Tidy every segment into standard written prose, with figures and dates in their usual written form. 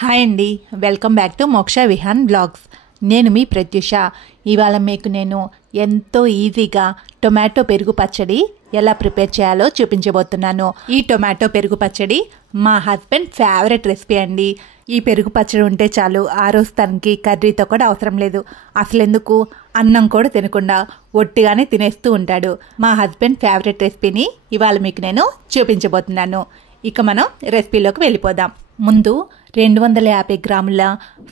Hi అండి, welcome back to మోక్ష Vihaan blogs. నేను మీ ప్రత్యూష. ఇవాళ మీకు నేను ఎంతో ఈజీగా టొమాటో పెరుగు పచ్చడి ఎలా ప్రిపేర్ చేయాలో చూపించబోతున్నాను. ఈ టొమాటో పెరుగు పచ్చడి మా హస్బెండ్ ఫేవరెట్ రెసిపీ అండి. ఈ పెరుగు పచ్చడి ఉంటే చాలు, ఆ రోజు తనకి కర్రీతో కూడా అవసరం లేదు. అసలు ఎందుకు అన్నం కూడా తినకుండా ఒట్టిగానే తినేస్తూ ఉంటాడు. మా హస్బెండ్ ఫేవరెట్ రెసిపీని ఇవాళ మీకు నేను చూపించబోతున్నాను. ఇక మనం రెసిపీలోకి వెళ్ళిపోదాం. ముందు 250 గ్రాముల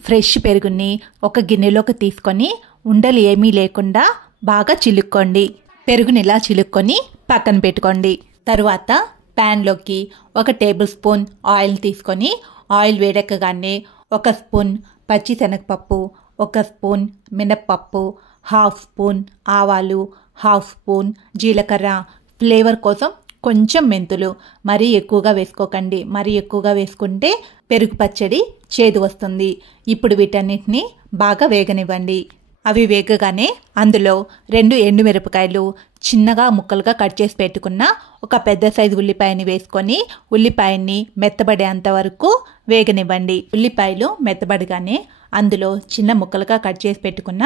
ఫ్రెష్ పెరుగుని ఒక గిన్నెలోకి తీసుకొని ఉండలు ఏమీ లేకుండా బాగా చిలుక్కోండి. పెరుగుని ఇలా చిలుక్కొని పక్కన పెట్టుకోండి. తరువాత ప్యాన్లోకి 1 టేబుల్ స్పూన్ ఆయిల్ తీసుకొని ఆయిల్ వేడెక్కగానే 1 స్పూన్ పచ్చిశనగపప్పు, 1 స్పూన్ మినప్పప్పు, 1/2 స్పూన్ ఆవాలు, 1/2 స్పూన్ జీలకర్ర, ఫ్లేవర్ కోసం కొంచెం మెంతులు. మరీ ఎక్కువగా వేసుకోకండి, మరీ ఎక్కువగా వేసుకుంటే పెరుగు పచ్చడి చేదు వస్తుంది. ఇప్పుడు వీటన్నిటిని బాగా వేగనివ్వండి. అవి వేగగానే అందులో 2 ఎండుమిరపకాయలు చిన్నగా ముక్కలుగా కట్ చేసి పెట్టుకున్న ఒక పెద్ద సైజు ఉల్లిపాయని వేసుకొని ఉల్లిపాయని మెత్తబడేంత వరకు వేగనివ్వండి. ఉల్లిపాయలు మెత్తబడగానే అందులో చిన్న ముక్కలుగా కట్ చేసి పెట్టుకున్న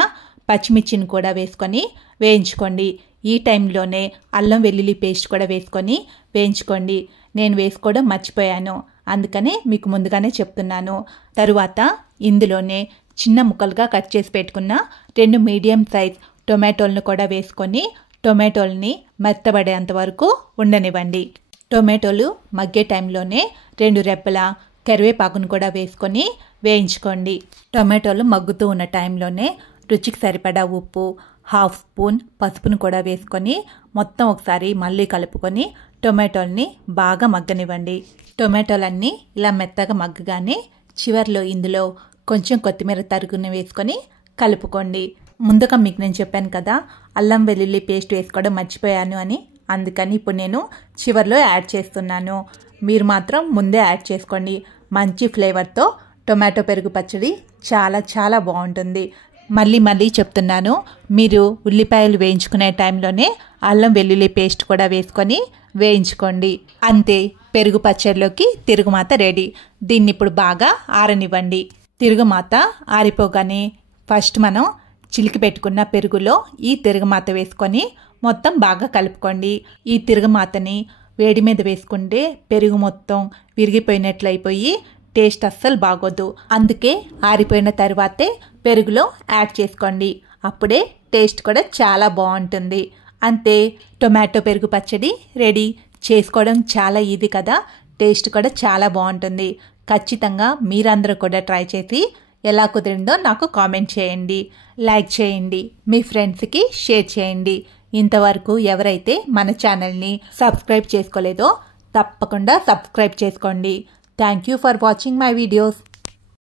పచ్చిమిర్చిని కూడా వేసుకొని వేయించుకోండి. ఈ టైంలోనే అల్లం వెల్లుల్లి పేస్ట్ కూడా వేసుకొని వేయించుకోండి. నేను వేసుకోవడం మర్చిపోయాను, అందుకనే మీకు ముందుగానే చెప్తున్నాను. తరువాత ఇందులోనే చిన్న ముక్కలుగా కట్ చేసి పెట్టుకున్న 2 మీడియం సైజ్ టొమాటోలను కూడా వేసుకొని టొమాటోల్ని మెత్తబడేంత వరకు ఉండనివ్వండి. టొమాటోలు మగ్గే టైంలోనే 2 రెప్పల కరివేపాకును కూడా వేసుకొని వేయించుకోండి. టొమాటోలు మగ్గుతూ ఉన్న టైంలోనే రుచికి సరిపడా ఉప్పు, 1/2 స్పూన్ పసుపును కూడా వేసుకొని మొత్తం ఒకసారి మళ్ళీ కలుపుకొని టొమాటోల్ని బాగా మగ్గనివ్వండి. టొమాటోలన్నీ ఇలా మెత్తగా మగ్గగానే చివర్లో ఇందులో కొంచెం కొత్తిమీర తరుగుని వేసుకొని కలుపుకోండి. ముందుగా మీకు నేను చెప్పాను కదా, అల్లం వెల్లుల్లి పేస్ట్ వేసుకోవడం మర్చిపోయాను అని, అందుకని ఇప్పుడు నేను చివర్లో యాడ్ చేస్తున్నాను. మీరు మాత్రం ముందే యాడ్ చేసుకోండి. మంచి ఫ్లేవర్తో టొమాటో పెరుగు పచ్చడి చాలా చాలా బాగుంటుంది. మళ్ళీ చెప్తున్నాను, మీరు ఉల్లిపాయలు వేయించుకునే టైంలోనే అల్లం వెల్లుల్లి పేస్ట్ కూడా వేసుకొని వేయించుకోండి. అంతే, పెరుగు పచ్చడిలోకి తిరుగుమాత రెడీ. దీన్ని ఇప్పుడు బాగా ఆరనివ్వండి. తిరుగుమాత ఆరిపోగానే ఫస్ట్ మనం చిలికి పెట్టుకున్న పెరుగులో ఈ తిరుగుమాత వేసుకొని మొత్తం బాగా కలుపుకోండి. ఈ తిరుగుమాతని వేడి మీద వేసుకుంటే పెరుగు మొత్తం విరిగిపోయినట్లయిపోయి టేస్ట్ అస్సలు బాగోదు. అందుకే ఆరిపోయిన తర్వాతే పెరుగులో యాడ్ చేసుకోండి. అప్పుడే టేస్ట్ కూడా చాలా బాగుంటుంది. అంతే, టొమాటో పెరుగు పచ్చడి రెడీ. చేసుకోవడం చాలా ఈజీ కదా, టేస్ట్ కూడా చాలా బాగుంటుంది. ఖచ్చితంగా మీరందరూ కూడా ట్రై చేసి ఎలా కుదిరిందో నాకు కామెంట్ చేయండి, లైక్ చేయండి, మీ ఫ్రెండ్స్కి షేర్ చేయండి. ఇంతవరకు ఎవరైతే మన ఛానల్ని సబ్స్క్రైబ్ చేసుకోలేదో తప్పకుండా సబ్స్క్రైబ్ చేసుకోండి. Thank you for watching my videos.